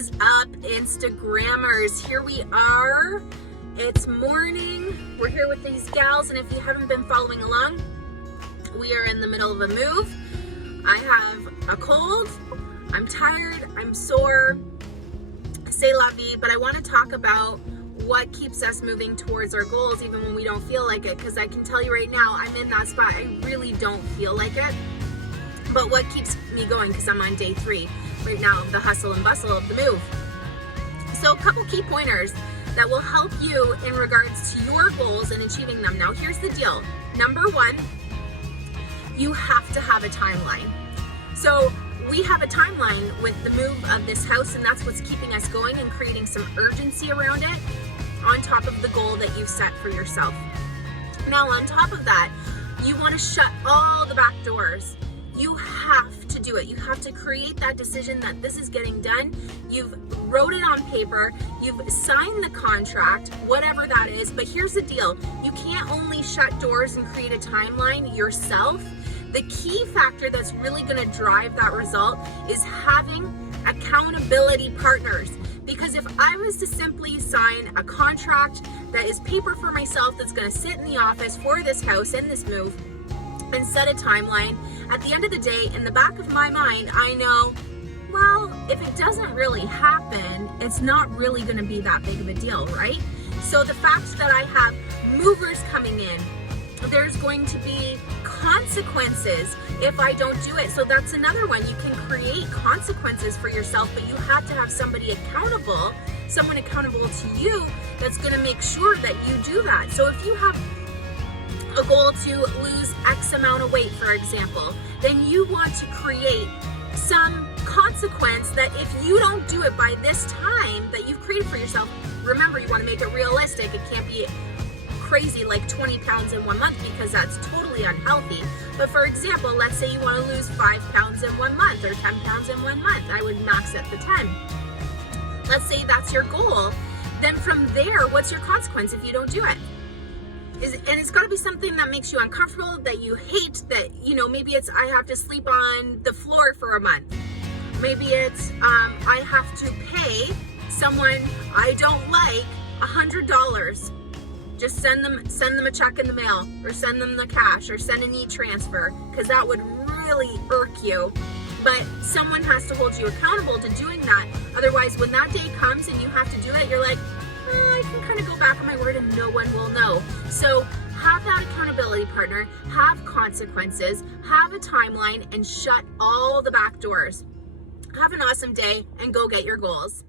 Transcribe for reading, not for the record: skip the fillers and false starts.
is up, Instagrammers? Here we are. It's morning. We're here with these gals, and if you haven't been following along, we are in the middle of a move. I have a cold. I'm tired. I'm sore. C'est la vie. But I want to talk about what keeps us moving towards our goals even when we don't feel like it, because I can tell you right now, I'm in that spot. I really don't feel like it. But what keeps me going, because I'm on day 3 right now of the hustle and bustle of the move. So a couple key pointers that will help you in regards to your goals and achieving them. Now here's the deal. Number 1, you have to have a timeline. So we have a timeline with the move of this house, and that's what's keeping us going and creating some urgency around it on top of the goal that you've set for yourself. Now on top of that, you want to shut all the back doors. You have to do it. You have to create that decision that this is getting done. You've wrote it on paper. You've signed the contract, whatever that is. But here's the deal. You can't only shut doors and create a timeline yourself. The key factor that's really going to drive that result is having accountability partners. Because if I was to simply sign a contract that is paper for myself that's going to sit in the office for this house and this move and set a timeline, at the end of the day, in the back of my mind, I know, well, if it doesn't really happen, it's not really going to be that big of a deal, right? So the fact that I have movers coming in, there's going to be consequences if I don't do it. So that's another one. You can create consequences for yourself, but you have to have somebody accountable, someone accountable to you that's going to make sure that you do that. So if you have a goal to lose X amount of weight, for example, then you want to create some consequence that if you don't do it by this time that you've created for yourself, remember, you want to make it realistic. It can't be crazy like 20 pounds in 1 month, because that's totally unhealthy. But for example, let's say you want to lose 5 pounds in 1 month or 10 pounds in 1 month. I would max at the 10. Let's say that's your goal. Then from there, what's your consequence if you don't do it? And it's got to be something that makes you uncomfortable, that you hate, that, you know, maybe it's I have to sleep on the floor for a month. Maybe it's I have to pay someone I don't like $100. Just send them a check in the mail, or send them the cash, or send an e-transfer, because that would really irk you. But someone has to hold you accountable to doing that. Otherwise, when that day comes and you have to do it, you're like, I can kind of go back on my word and no one will know. So have that accountability partner, have consequences, have a timeline, and shut all the back doors. Have an awesome day and go get your goals.